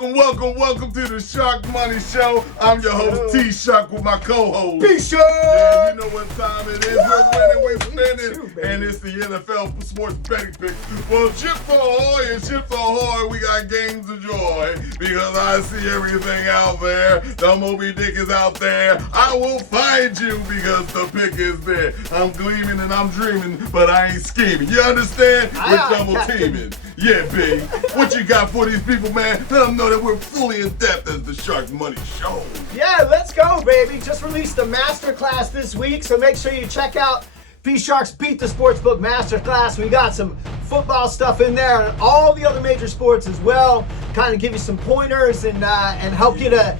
Welcome to the Shark Money Show. I'm your host, T-Shark, with my co-host, P-Shark! Yeah, you know what time it is. We're winning, we're spinning, and it's the NFL sports betting pick. Well, chips ahoy and chips ahoy, we got games of joy, because I see everything out there. The Moby Dick is out there. I will find you because the pick is there. I'm gleaming and I'm dreaming, but I ain't scheming. You understand? We're double teaming. Yeah, B. What you got for these people, man? Let them know that we're fully in depth as the Shark Money Show. Yeah, let's go, baby. Just released the masterclass this week, so make sure you check out P-Shark's Beat the Sportsbook Masterclass. We got some football stuff in there and all the other major sports as well. Kind of give you some pointers and help you to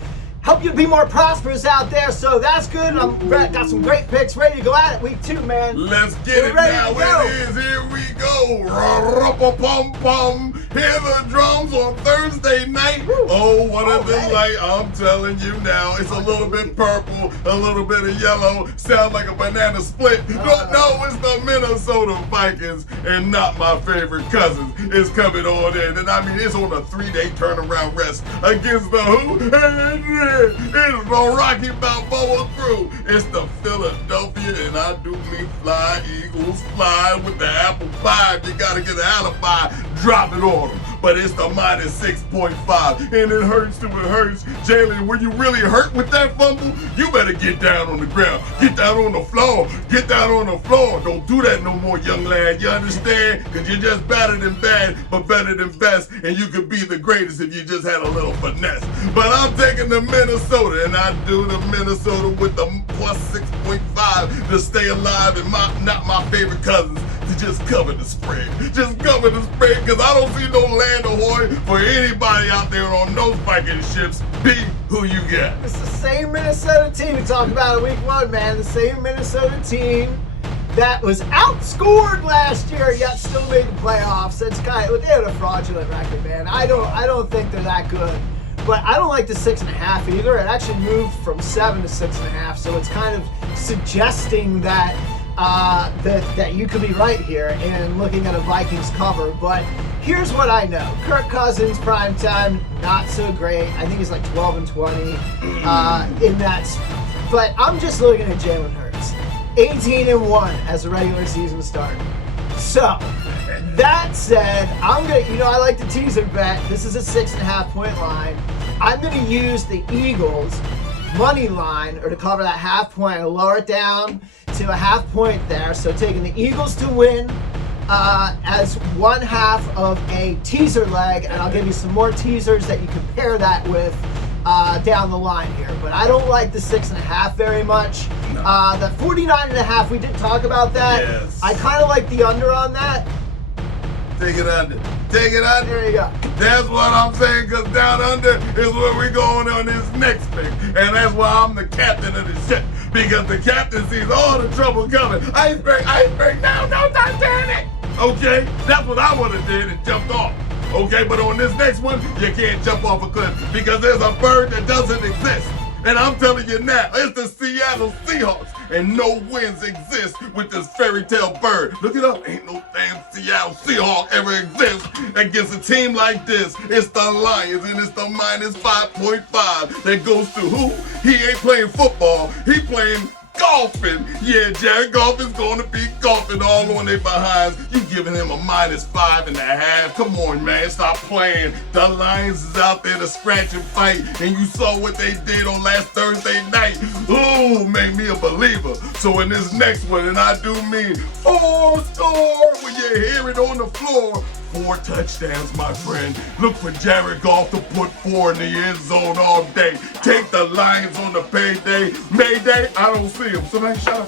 be more prosperous out there. So that's good. Got some great picks ready to go at it week 2, man. Let's get it now. It is. Here we go. Ra-ra-pa-pum-pum. Hear the drums on Thursday night. Oh, what a delight. I'm telling you now. It's a little bit purple, a little bit of yellow. Sounds like a banana split. But no, it's the Minnesota Vikings and not my favorite cousins. It's coming on in. And I mean, it's on a 3-day turnaround rest against the who? It's the Rocky Balboa crew. It's the Philadelphia, and I do mean fly, Eagles fly with the apple pie. You gotta get an alibi, drop it on them. But it's the minus 6.5, and it hurts till it hurts. Jalen, when you really hurt with that fumble, you better get down on the ground. Get down on the floor. Get down on the floor. Don't do that no more, young lad. You understand? Because you're just better than bad, but better than best, and you could be the greatest if you just had a little finesse. But I'm taking the Minnesota, and I do the Minnesota with the plus 6.5 to stay alive, and not my favorite cousins to just cover the spread. Just cover the spread, because I don't see no land ahoy for anybody out there on those Viking ships. B, who you got? It's the same Minnesota team we talked about in week 1, man. The same Minnesota team that was outscored last year, yet still made the playoffs. It's kind of, they had a fraudulent record, man. I don't think they're that good. But I don't like the 6.5 either. It actually moved from 7 to 6.5, so it's kind of suggesting that that you could be right here in looking at a Vikings cover. But here's what I know: Kirk Cousins primetime, not so great. I think he's like 12 and 20 in that. But I'm just looking at Jalen Hurts, 18 and 1 as a regular season starter. So that said, I'm gonna, I like the teaser bet. This is a 6.5 point line. I'm gonna use the Eagles money line, or to cover that half point, and lower it down to a half point there. So taking the Eagles to win as one half of a teaser leg, and I'll give you some more teasers that you can pair that with down the line here. But I don't like the 6.5 very much. No. The 49.5, we did talk about that. Yes. I kind of like the under on that. Take it under. Take it under. There you go. That's what I'm saying, because down under is where we're going on this next pick. And that's why I'm the captain of the ship. Because the captain sees all the trouble coming. Iceberg, no, Titanic. Okay? That's what I would have did and jumped off. Okay? But on this next one, you can't jump off a cliff because there's a bird that doesn't exist. And I'm telling you now, it's the Seattle Seahawks. And no wins exist with this fairy tale bird. Look it up. Ain't no damn Seattle Seahawk ever exists against a team like this. It's the Lions, and it's the minus 5.5 that goes to who? He ain't playing football. He playing golfing. Yeah, Jared Goff is going to be golfing all on their behinds. You giving him a minus 5.5. Come on, man. Stop playing. The Lions is out there to scratch and fight, and you saw what they did on last Thursday night. Ooh, made me a believer. So in this next one, and I do mean 4 score when you hear it on the floor. 4 touchdowns, my friend. Look for Jared Goff to put 4 in the end zone all day. Take the Lions on the payday. Mayday, I don't see him. Somebody shout out.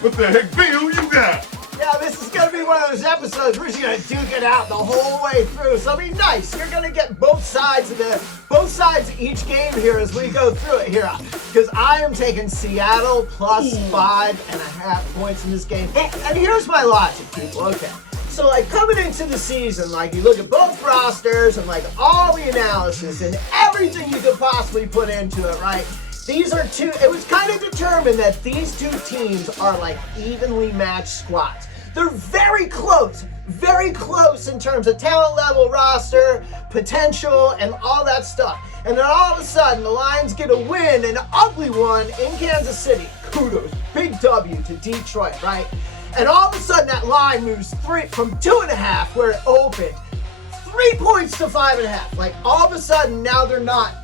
What the heck? B, who you got? Yeah, this is going to be one of those episodes we're just going to duke it out the whole way through. So it'll be nice. You're going to get both sides of each game here as we go through it here. Because I am taking Seattle plus 5.5 points in this game. And here's my logic, people. Okay. So, like, coming into the season, like, you look at both rosters and, like, all the analysis and everything you could possibly put into it, right? It was kind of determined that these two teams are, like, evenly matched squads. They're very close in terms of talent level, roster, potential, and all that stuff. And then all of a sudden, the Lions get a win, an ugly one in Kansas City. Kudos, big W to Detroit, right? And all of a sudden, that line moves from 2.5 where it opened, 3 points to 5.5. Like all of a sudden, now they're not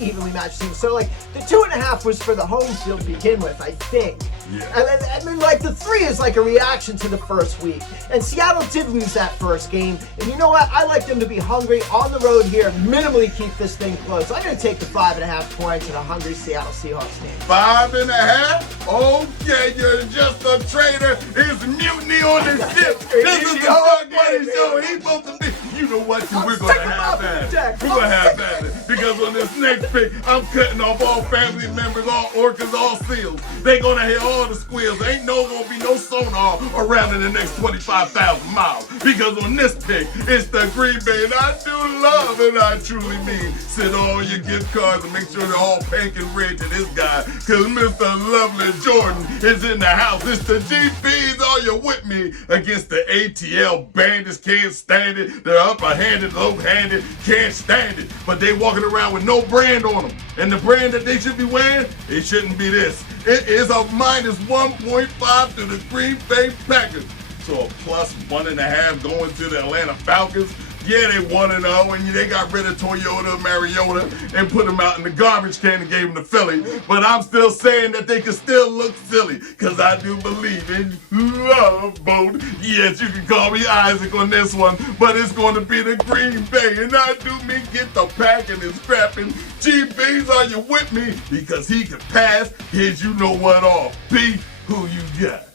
evenly matched teams. So like the 2.5 was for the home field to begin with, I think. Yeah. And then like the 3 is like a reaction to the first week. And Seattle did lose that first game. And you know what? I like them to be hungry on the road here, minimally keep this thing close. I'm going to take the 5.5 points in a hungry Seattle Seahawks game. 5.5? Okay, you're just a traitor. It's mutiny on the ship. This is the SHARKMONEY show. He's supposed to be. You know what? We're going to have that. We're going to have that. Because on this next pick, I'm cutting off all family members, all orcas, all seals. They going to hear all the squeals. Ain't gonna be no sonar around in the next 25,000 miles. Because on this pick, it's the Green Bay. And I do love, and I truly mean, send all your gift cards and make sure they're all pink and red to this guy. Because Mr. Lovely Jordan is in the house. It's the GPs. Are you with me? Against the ATL bandits. Can't stand it. They're upper-handed, low-handed. Can't stand it. But they walking around with no brand on them. And the brand that they should be wearing, it shouldn't be this. It is a minus 1.5 to the Green Bay Packers. So a plus 1.5 going to the Atlanta Falcons. Yeah, they 1-0, and they got rid of Toyota Mariota and put him out in the garbage can and gave him to Philly. But I'm still saying that they can still look silly, because I do believe in love boat. Yes, you can call me Isaac on this one, but it's going to be the Green Bay. And I do mean get the packing and scrapping. GBs, are you with me? Because he can pass his you-know-what off. B, who you got?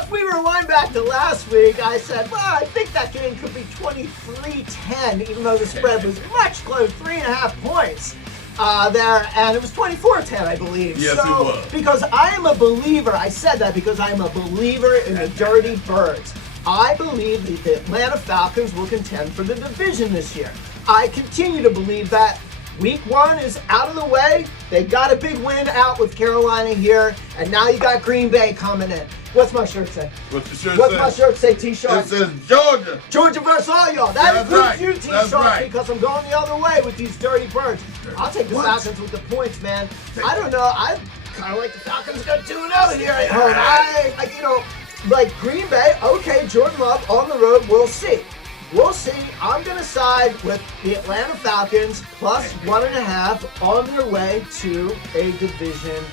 If we rewind back to last week, I said, well, I think that game could be 23-10, even though the spread was much closer, 3.5 points there, and it was 24-10, I believe. Yes, it was. Because I am a believer, I said that because I am a believer in the Dirty Birds. I believe that the Atlanta Falcons will contend for the division this year. I continue to believe that. Week 1 is out of the way. They got a big win out with Carolina here, and now you got Green Bay coming in. What's my shirt say? What's the shirt What's say? my shirt say, T-Shark? It says Georgia. Georgia versus all y'all. That That's includes right. you, That's T-Shark, right. because I'm going the other way with these Dirty Birds. I'll take the Falcons with the points, man. I don't know. I kind of like the Falcons got 2-0 here at home. Like Green Bay, okay, Jordan Love on the road, we'll see. We'll see. I'm going to side with the Atlanta Falcons plus 1.5 on their way to a division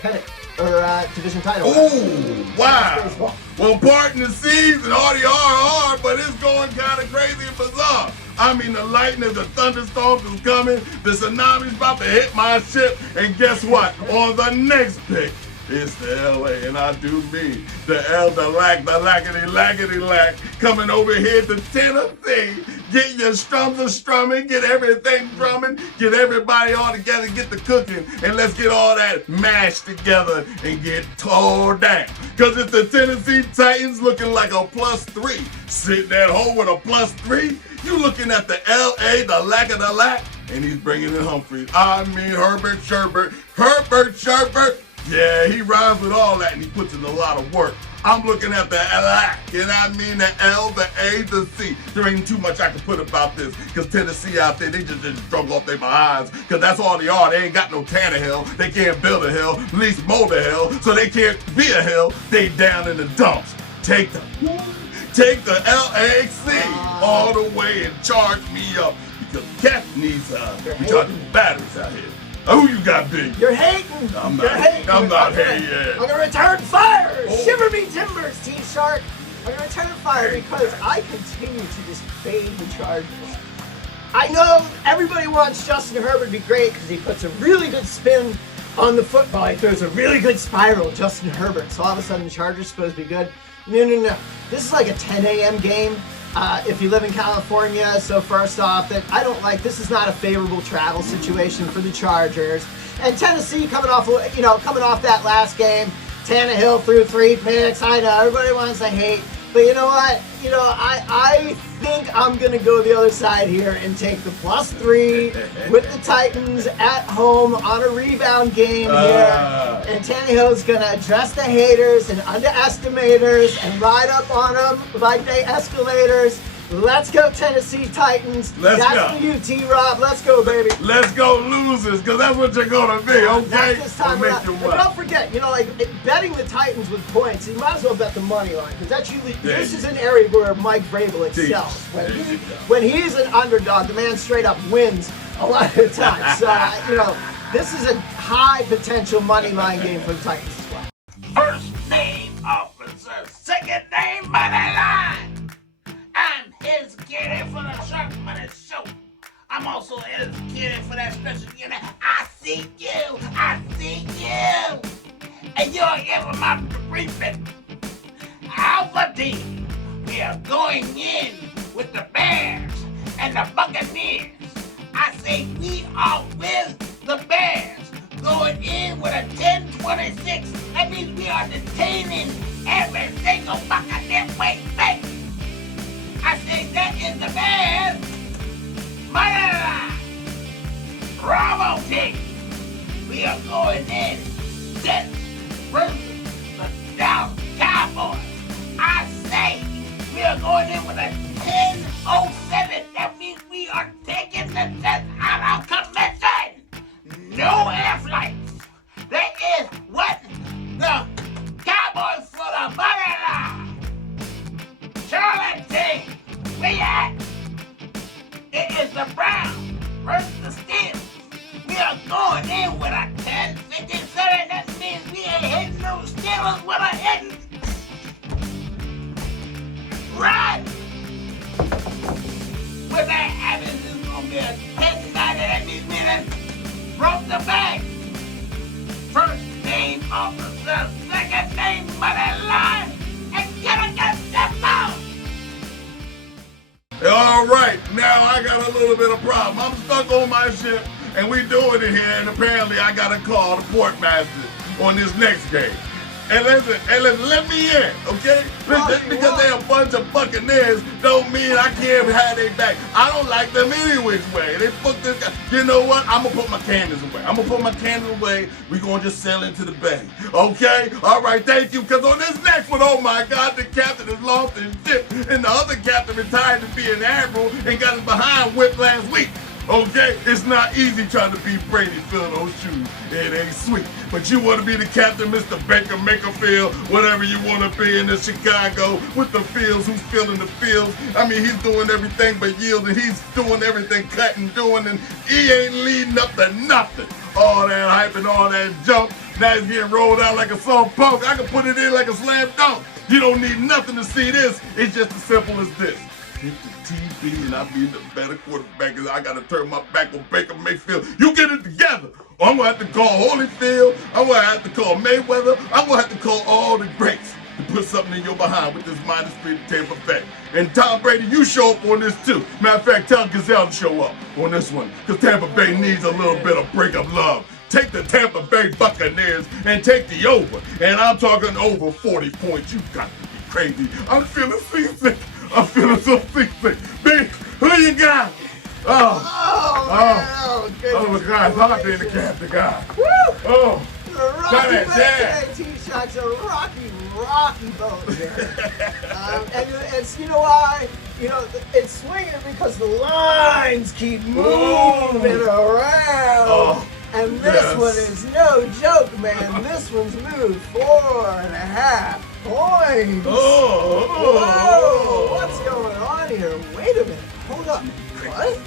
pennant or division title. Ooh, wow. Well, pardon the season, RDRR, but it's going kind of crazy and bizarre. I mean, the lightning, the thunderstorms is coming, the tsunami's about to hit my ship, and guess what? On the next pick, it's the LA, and I do mean the lackety-lack, coming over here to Tennessee. Get your strums a strumming, get everything drumming, get everybody all together, get the cooking, and let's get all that mashed together and get tore down. Because it's the Tennessee Titans looking like a +3. Sitting at home with a +3, you looking at the LA, the lack, and he's bringing in Humphreys. I mean Herbert Sherbert. Yeah, he rhymes with all that, and he puts in a lot of work. I'm looking at the LAC, and I mean the L, the A, the C. There ain't too much I can put about this, because Tennessee out there, they just drug off their behinds, because that's all they are. They ain't got no Tannehill. They can't build a hill, at least mold a hill, so they can't be a hill. They down in the dumps. Take the LAC all the way and charge me up, because Cat needs recharging batteries out here. Who you got, Big? You're hating. I'm not hating yet. I'm going to return fire. Shiver me timbers, T-Shark. I'm going to return fire because I continue to just fade the Chargers. I know everybody wants Justin Herbert to be great because he puts a really good spin on the football. He throws a really good spiral, Justin Herbert. So all of a sudden the Chargers are supposed to be good. No. This is like a 10 a.m. game. If you live in California, so first off, this is not a favorable travel situation for the Chargers. And Tennessee coming off that last game, Tannehill threw 3 picks. I know everybody wants to hate, but you know what? I think I'm going to go the other side here and take the +3 with the Titans at home on a rebound game here. And Tannehill's going to address the haters and underestimators and ride up on them like they escalators. Let's go, Tennessee Titans. Let's go. That's for you, T-Rob. Let's go, baby. Let's go losers, because that's what you're going to be, okay? Not this time around. And don't forget, like betting the Titans with points, you might as well bet the money line, because that's usually, this is an area where Mike Vrabel excels. When he's an underdog, the man straight up wins a lot of the time. So, this is a high potential money line game for the Titans as well. First name officer, second name money line. I'm his kitty for the Shark Money show. I'm also his kitty for that special unit. I see you. And you're here for my briefing. Alpha D, we are going in with the Bears and the Buccaneers. I say we are with the Bears, going in with a 10-26. That means we are detaining every single Buccaneer way back. I say that is the Bears money line. Bravo team. We are going in Jets versus the Dallas Cowboys. I say we are going in with a 10-07. That means we are taking the Jets out of commission. No air flights. That is what the Cowboys for the money line. Charlotte team, where you at? It is the Browns versus the Steelers. We are going in with a 10-57. That means we ain't hitting those Steelers with a hitting. Right. With that happens, it's going to be a 10-90. That means we done broke the bank. First name officer, second name money line, and get that out. All right, now I got a little bit of problem. I'm stuck on my ship, and we doing it here, and apparently I got to call the port master on this next game. And listen, let me in, okay? Just because they're a bunch of Buccaneers don't mean I can't have their back. I don't like them any which way. They fucked this guy. You know what? I'm going to put my cannons away. We're going to just sail into the bay, okay? All right, thank you. Because on this next one, oh my God, the captain has lost his ship. And the other captain retired to be an admiral and got his behind whipped last week. Okay, it's not easy trying to beat Brady filling those shoes. It ain't sweet. But you want to be the captain, Mr. Baker Mayfield, whatever you want to be in the Chicago with the fields, who's filling the fields. I mean, he's doing everything but yielding. He's doing everything cutting, doing, and he ain't leading up to nothing. All that hype and all that jump. Now he's getting rolled out like a soft punk. I can put it in like a slam dunk. You don't need nothing to see this. It's just as simple as this. Hit the TV and I'll be the better quarterback because I got to turn my back on Baker Mayfield. You get it together. Or I'm going to have to call Holyfield. I'm going to have to call Mayweather. I'm going to have to call all the greats to put something in your behind with this -3 to Tampa Bay. And Tom Brady, you show up on this too. Matter of fact, tell Gazelle to show up on this one because Tampa Bay needs a little bit of break of love. Take the Tampa Bay Buccaneers and take the over. And I'm talking over 40 points. You got to be crazy. I'm feeling seasick. I'm feeling so seasick. Big, who you got? Oh, my God, it's hard being the captain guy. Woo! Oh, Rocky Boat T-shirts, a rocky boat here. And it's, you know why? It's swinging because the lines keep moving around. Oh. And this one is no joke, man. This one's moved 4.5 points. Whoa, what's going on here? Wait a minute. Hold up. What?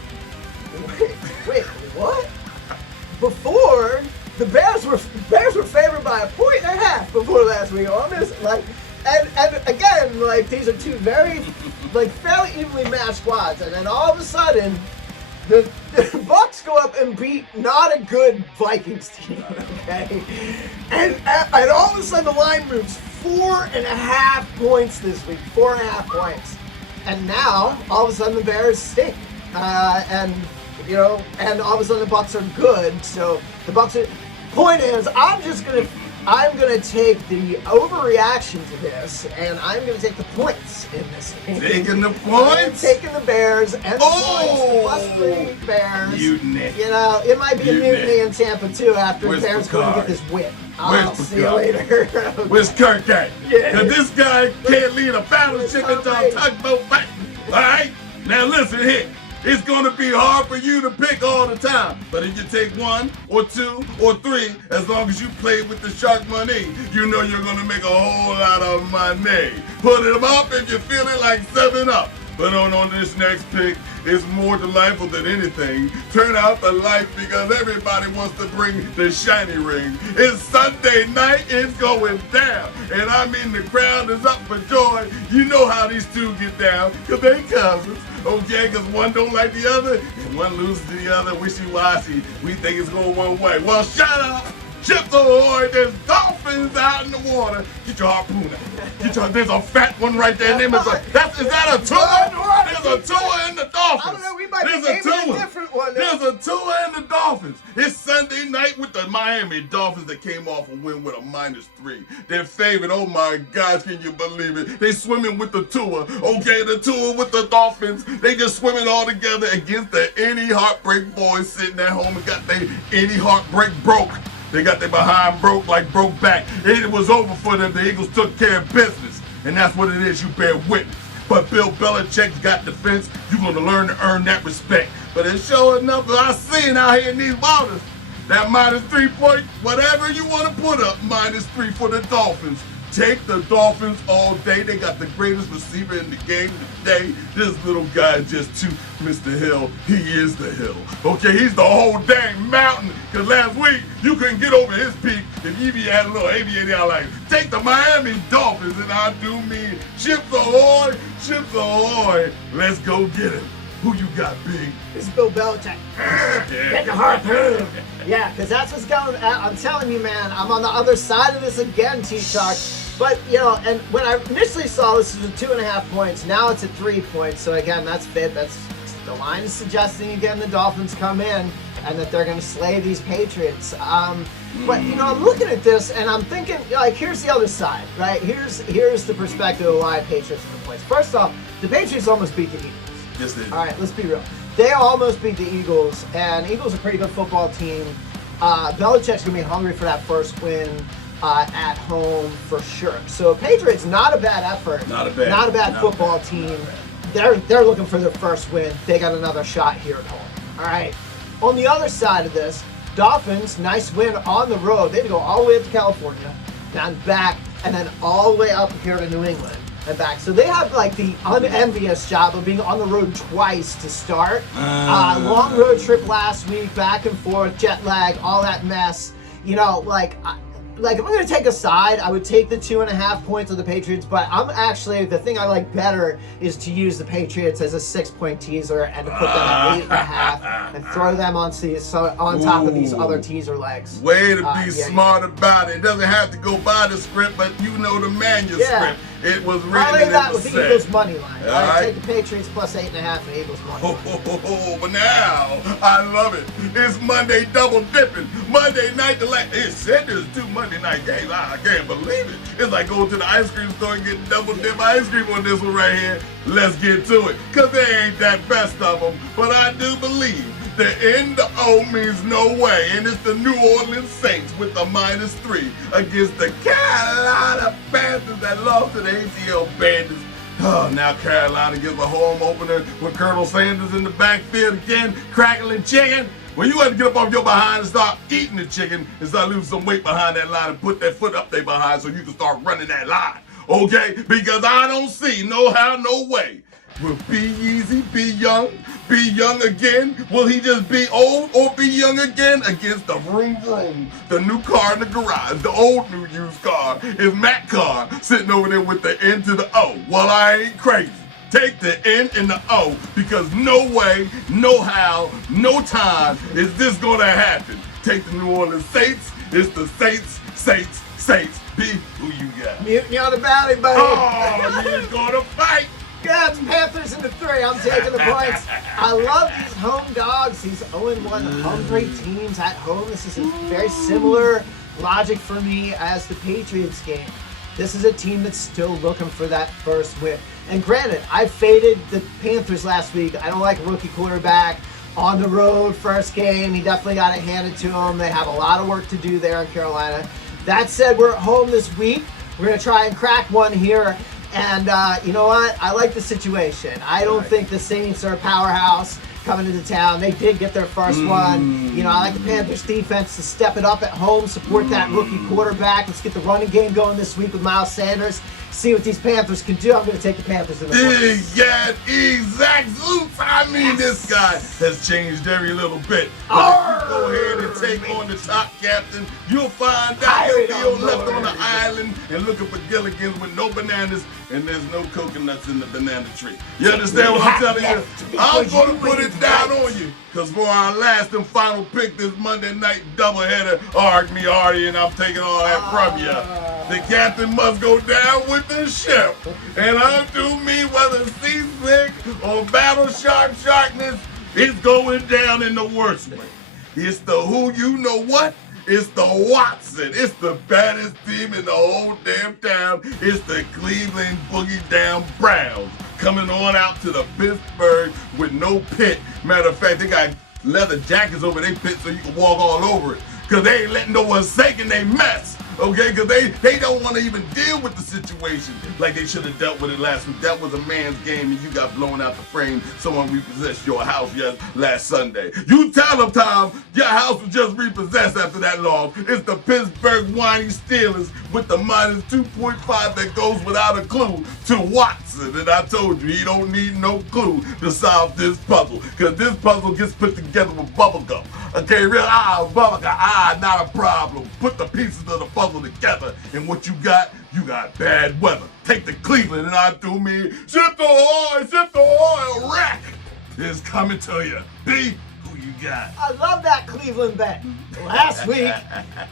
Wait, what? Before, the Bears were favored by 1.5 before last week on this. And again, these are two very, fairly evenly matched squads. And then all of a sudden, the Bucs go up and beat not a good Vikings team, okay? And all of a sudden the line moves 4.5 points this week, 4.5 points. And now, all of a sudden the Bears stink. And all of a sudden the Bucs are good. So the Bucs are, point is, I'm just going to I'm going to take the overreaction to this, and I'm going to take the points in this game. Taking the I'm points? taking the Bears and the points. +3 Bears. Mutiny. You know, it might be a Mutiny. mutiny in Tampa, too, after the Bears go and get this win. I'll see you later. Where's Kirk at? Yeah. Cause this guy can't lead a battleship into a tugboat fight. Alright? Now listen here. It's gonna be hard for you to pick all the time. But if you take 1 or 2 or 3, as long as you play with the shark money, you know you're gonna make a whole lot of money. Put them up if you're feeling like 7 Up. But on this next pick, it's more delightful than anything. Turn out the light because everybody wants to bring the shiny ring. It's Sunday night, it's going down. And I mean the crowd is up for joy. You know how these two get down, because they cousins. Okay, because one don't like the other, and one loses to the other, wishy-washy. We think it's going one way. Well, shut up! Ships ahoy, there's dolphins out in the water. Get your harpoon out. There's a fat one right there. Is that a Tua? There's a Tua in the Dolphins. I don't know, we might There's be naming a different one. There's a Tua in the Dolphins. It's Sunday night with the Miami Dolphins that came off a win with a -3. Their favorite, oh my gosh, can you believe it? They swimming with the Tua. Okay, the Tua with the Dolphins. They just swimming all together against the any heartbreak boys sitting at home and got their any heartbreak broke. They got their behind broke like broke back. It was over for them. The Eagles took care of business. And that's what it is, you bear witness. But Bill Belichick's got defense. You're going to learn to earn that respect. But it's sure enough, I seen out here in these waters, that -3 point, whatever you want to put up, -3 for the Dolphins. Take the Dolphins all day. They got the greatest receiver in the game today. This little guy is just too Mr. Hill. He is the hill. Okay, he's the whole dang mountain. Because last week, you couldn't get over his peak if you had a little aviator out like, take the Miami Dolphins, and I do mean ships ahoy, ships ahoy. Let's go get him. Who you got, Big? This is Bill Belichick. Get the harpoon. Yeah, because that's what's going on. I'm telling you, man, I'm on the other side of this again, T-Talk. But, you know, and when I initially saw this was 2.5 points, now it's at 3 points. So, again, that's fit. That's the line is suggesting, again, the Dolphins come in and that they're going to slay these Patriots. But, you know, I'm looking at this and I'm thinking, like, here's the other side, right? Here's the perspective of why Patriots are the points. First off, the Patriots almost beat the Eagles. Yes, they did. All right, let's be real. They almost beat the Eagles, and Eagles are a pretty good football team. Belichick's going to be hungry for that first win at home for sure. So Patriots, not a bad effort. Not a bad football team. They're looking for their first win. They got another shot here at home. All right. On the other side of this, Dolphins, nice win on the road. They had to go all the way up to California, down back, and then all the way up here to New England and back. So they have like the unenvious job of being on the road twice to start. Long road trip last week, back and forth, jet lag, all that mess. You know, like if I'm going to take a side, I would take the 2.5 points of the Patriots, but I'm actually, the thing I like better is to use the Patriots as a 6-point teaser and to put them at 8.5 and throw them on top of these other teaser legs. Way to be smart about it. It doesn't have to go by the script, but you know the manuscript. Yeah. It was written I'll lay that with the set. Eagles money line. All I'd right. take the Patriots plus 8.5 and Eagles money line. But now, I love it. It's Monday double dipping. Monday night, it said there's 2 Monday night games. I can't believe it. It's like going to the ice cream store and getting double dip ice cream on this one right here. Let's get to it, because they ain't that best of them. But I do believe the N-O means no way, and it's the New Orleans Saints with the -3 against the Carolina Panthers that lost to the ATL Bandits. Oh, now Carolina gives a home opener with Colonel Sanders in the backfield again, crackling chicken. Well, you got to get up off your behind and start eating the chicken and start losing some weight behind that line and put that foot up there behind so you can start running that line, okay? Because I don't see no how, no way. Will Be Easy be young again? Will he just be old or be young again? Against the vroom vroom, the new car in the garage, the old new used car is Matt Carr sitting over there with the N to the O. Well, I ain't crazy. Take the N and the O, because no way, no how, no time is this gonna happen. Take the New Orleans Saints. It's the Saints. B, who you got? Mutiny on the valley, buddy. Oh, you're gonna fight. Yeah, it's Panthers in the 3. I'm taking the points. I love these home dogs, these 0-1 hungry teams at home. This is a very similar logic for me as the Patriots game. This is a team that's still looking for that first win. And granted, I faded the Panthers last week. I don't like a rookie quarterback on the road first game. He definitely got it handed to him. They have a lot of work to do there in Carolina. That said, we're at home this week. We're going to try and crack one here. And you know what? I like the situation. I don't think the Saints are a powerhouse coming into town. They did get their first one. You know, I like the Panthers defense to step it up at home, support that rookie quarterback. Let's get the running game going this week with Miles Sanders. See what these Panthers can do. I'm going to take the Panthers in the points. Yeah, exact Zoops. I mean, this guy has changed every little bit. But if you go ahead and take on the top captain, you'll find out he'll be left on the island and looking for Gilligans with no bananas, and there's no coconuts in the banana tree. You understand what I'm telling you? I'm going to put it down on you. Because for our last and final pick this Monday night doubleheader, arg me Artie, and I'm taking all that from you. The captain must go down with the ship. And unto me, whether seasick or battle sharpness, it's going down in the worst way. It's the who you know what? It's the Watson. It's the baddest team in the whole damn town. It's the Cleveland Boogie Down Browns coming on out to the Pittsburgh with no pit. Matter of fact, they got leather jackets over their pit so you can walk all over it. Because they ain't letting no one sink in they mess. Okay, because they don't want to even deal with the situation like they should have dealt with it last week. That was a man's game and you got blown out the frame. Someone repossessed your house last Sunday. You tell them, Tom, your house was just repossessed after that loss. It's the Pittsburgh whiny Steelers with the minus 2.5 that goes without a clue to Watson. And I told you, he don't need no clue to solve this puzzle. Because this puzzle gets put together with bubblegum. Okay, real bubblegum, not a problem. Put the pieces of the puzzle together, and what you got bad weather. Take the Cleveland, and I do me, ship the oil, wreck is coming to you. B, who you got? I love that Cleveland bet last week.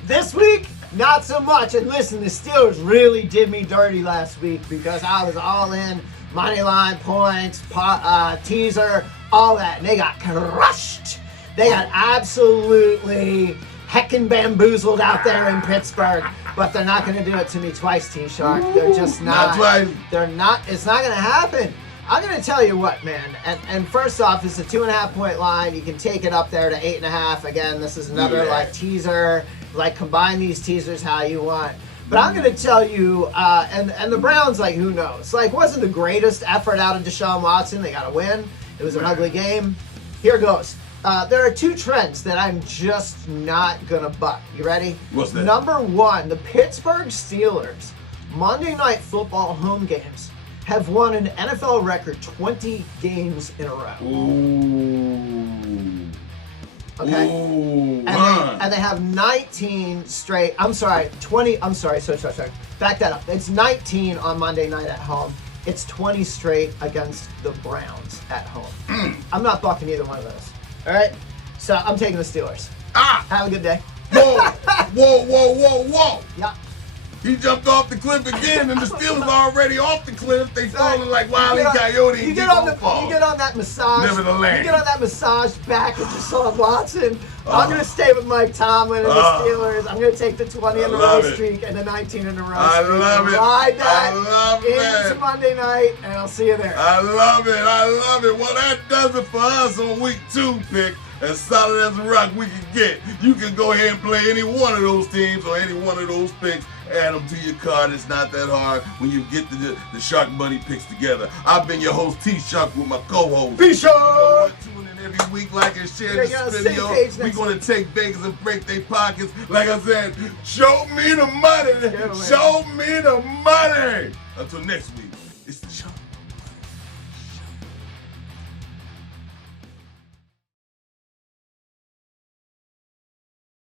This week, not so much. And listen, the Steelers really did me dirty last week because I was all in, money line, points, teaser, all that, and they got crushed. They got absolutely heckin' bamboozled out there in Pittsburgh, but they're not going to do it to me twice, T-Shark. They're just not. They're not. It's not going to happen. I'm going to tell you what, man. And first off, it's a 2.5-point line. You can take it up there to 8.5. Again, this is another like teaser. Like combine these teasers how you want. But I'm going to tell you, and the Browns, like who knows? Like wasn't the greatest effort out of Deshaun Watson. They got to win. It was an ugly game. Here goes. There are two trends that I'm just not going to buck. You ready? What's that? Number one, the Pittsburgh Steelers, Monday Night Football home games, have won an NFL record 20 games in a row. Ooh. Okay? Ooh. And they have 19 straight, sorry. Back that up. It's 19 on Monday night at home. It's 20 straight against the Browns at home. I'm not bucking either one of those. All right, so I'm taking the Steelers. Have a good day. Whoa. Yeah. He jumped off the cliff again, and the Steelers are already off the cliff. They falling like Wile E. Coyote. You get on that massage. Nevertheless. You get on that massage back with Deshaun Watson. I'm going to stay with Mike Tomlin and the Steelers. I'm going to take the 20 in a row streak and the 19 in a row streak. I love it. Ride that I love it. into Monday night, and I'll see you there. I love it. Well, that does it for us on week 2 pick. As solid as a rock we can get. You can go ahead and play any one of those teams or any one of those picks. Add them to your card. It's not that hard when you get the Shark Money picks together. I've been your host, T-Shark, with my co-host. T-Shark! Tune in every week, like and share this video. We're going to take beggars and break their pockets. Like I said, show me the money. Show me the money. Until next week, it's the Shark.